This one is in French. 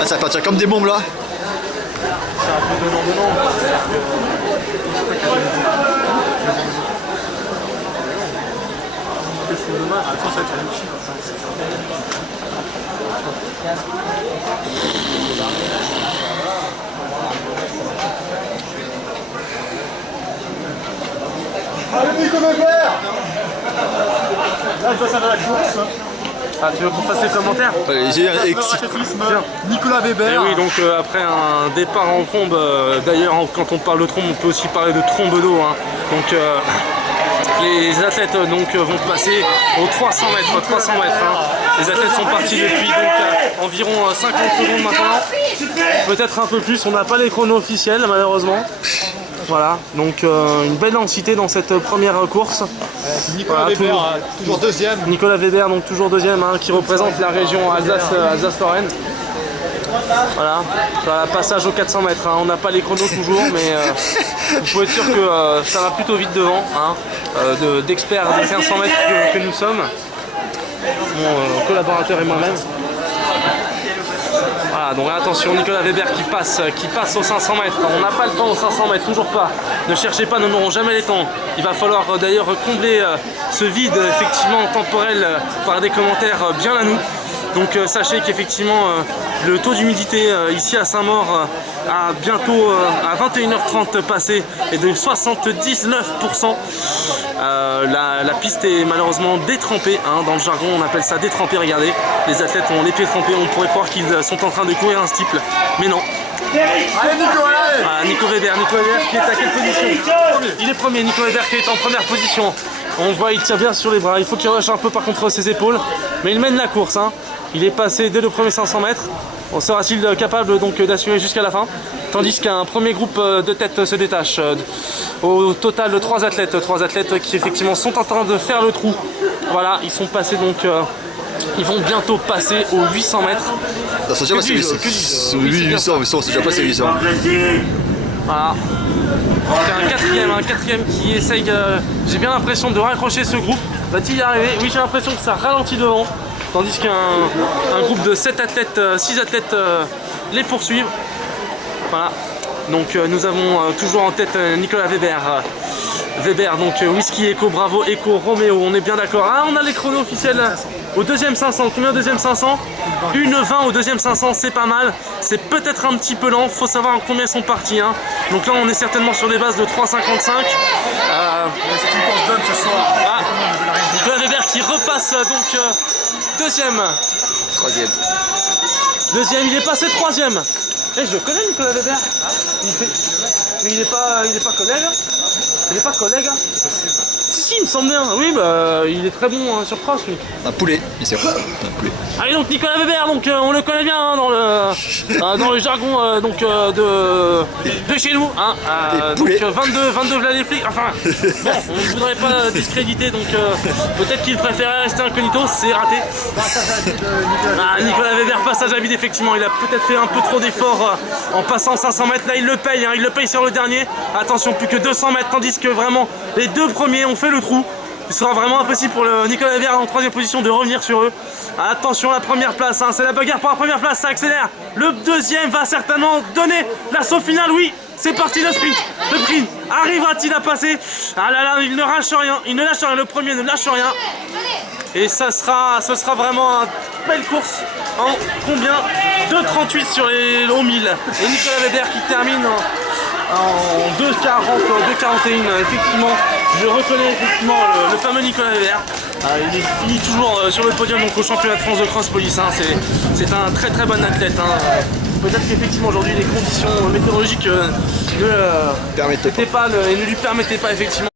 Ah, ça va partir comme des bombes là. C'est un peu donnant-donnant. C'est dommage. Attends, ça va être un outil. Allez, Nico Weber. Là, je passe à la course. Ah, tu veux qu'on fasse les commentaires? J'ai un Nicolas Weber. Et oui, donc après un départ en trombe, d'ailleurs quand on parle de trombe, on peut aussi parler de trombe d'eau. Hein. Donc les athlètes donc, vont passer aux 300 mètres. 300 mètres hein. Les athlètes sont partis depuis donc, environ 50 secondes maintenant. Peut-être un peu plus, on n'a pas les chronos officiels malheureusement. Voilà, donc une belle densité dans cette première course. Nicolas voilà, Weber, toujours deuxième. Nicolas Weber, donc toujours deuxième, hein, qui représente la région Alsace-Lorraine. Voilà, passage aux 400 mètres. Hein. On n'a pas les chronos toujours, mais vous pouvez être sûr que ça va plutôt vite devant. Hein, d'experts de 1500 mètres que nous sommes, mon collaborateur et moi-même. Voilà, donc attention, Nicolas Weber qui passe aux 500 mètres. On n'a pas le temps aux 500 mètres, toujours pas. Ne cherchez pas, nous n'aurons jamais les temps. Il va falloir d'ailleurs combler ce vide effectivement temporel par des commentaires bien à nous. Donc sachez qu'effectivement le taux d'humidité ici à Saint-Maur à bientôt à 21h30 passé est de 79%. La piste est malheureusement détrempée, hein, dans le jargon on appelle ça détrempé, regardez. Les athlètes ont les pieds trempés, on pourrait croire qu'ils sont en train de courir un steeple, mais non. Allez, Nico, allez. Ah, Nico Weber qui est à quelle position? Il est premier, Nico Weber qui est en première position. On voit, il tire bien sur les bras, il faut qu'il rush un peu par contre ses épaules, mais il mène la course. Hein. Il est passé dès le premier 500 mètres. On sera-t-il capable donc d'assurer jusqu'à la fin? Tandis qu'un premier groupe de tête se détache. Au total de 3 athlètes qui effectivement sont en train de faire le trou. Voilà, ils sont passés donc... ils vont bientôt passer aux 800 mètres. Ça déjà passé 800. Oui, 800, c'est déjà passé 800. Voilà. Donc un quatrième qui essaye, j'ai bien l'impression de raccrocher ce groupe. Va-t-il y arriver? Oui, j'ai l'impression que ça ralentit devant. Tandis qu'un groupe de 6 athlètes les poursuivent. Voilà. Donc nous avons toujours en tête Nicolas Weber. Weber, donc Whisky, Echo, Bravo, Echo, Roméo, on est bien d'accord. Ah, on a les chronos officiels au deuxième 500. Combien au deuxième 500? 1,20 au deuxième 500, c'est pas mal. C'est peut-être un petit peu lent, faut savoir combien sont partis. Hein. Donc là, on est certainement sur des bases de 3,55. C'est une course d'homme ce soir. Ah, Nicolas Weber qui repasse donc deuxième. Troisième. Deuxième, il est passé troisième. Eh, je le connais Nicolas Weber. Mais il est pas collègue. Il est pas collègue. Si, il me semble bien. Oui, bah, il est très bon sur cross, lui. Un poulet, bien sûr. Un poulet. Allez, donc Nicolas Weber, donc on le connaît bien hein, dans le jargon donc de chez nous. Hein, donc 22 v'là les flics. Enfin, bon, on ne voudrait pas discréditer, donc peut-être qu'il préférait rester incognito, c'est raté. Ah, Nicolas Weber, passage à vide, effectivement. Il a peut-être fait un peu trop d'efforts en passant 500 mètres. Là, il le paye, hein, il le paye sur le dernier. Attention, plus que 200 mètres, tandis que vraiment les 2 premiers ont fait le trou. Il sera vraiment impossible pour le Nicolas Weber en 3e position de revenir sur eux. Attention, la première place, hein, c'est la bagarre pour la première place, ça accélère. Le deuxième va certainement donner l'assaut final, oui. C'est parti, le sprint. Le sprint arrivera-t-il à passer? Ah là là, il ne lâche rien, le premier ne lâche rien. Et ce sera vraiment une belle course en combien? 2,38 sur les longs 1000. Et Nicolas Weber qui termine en 2,40, 2,41. Effectivement, je reconnais effectivement le fameux Nicolas Weber. Il finit toujours sur le podium donc au championnat de France de cross police. Hein. C'est un très très bon athlète. Hein. Peut-être qu'effectivement aujourd'hui les conditions météorologiques ne lui permettaient pas effectivement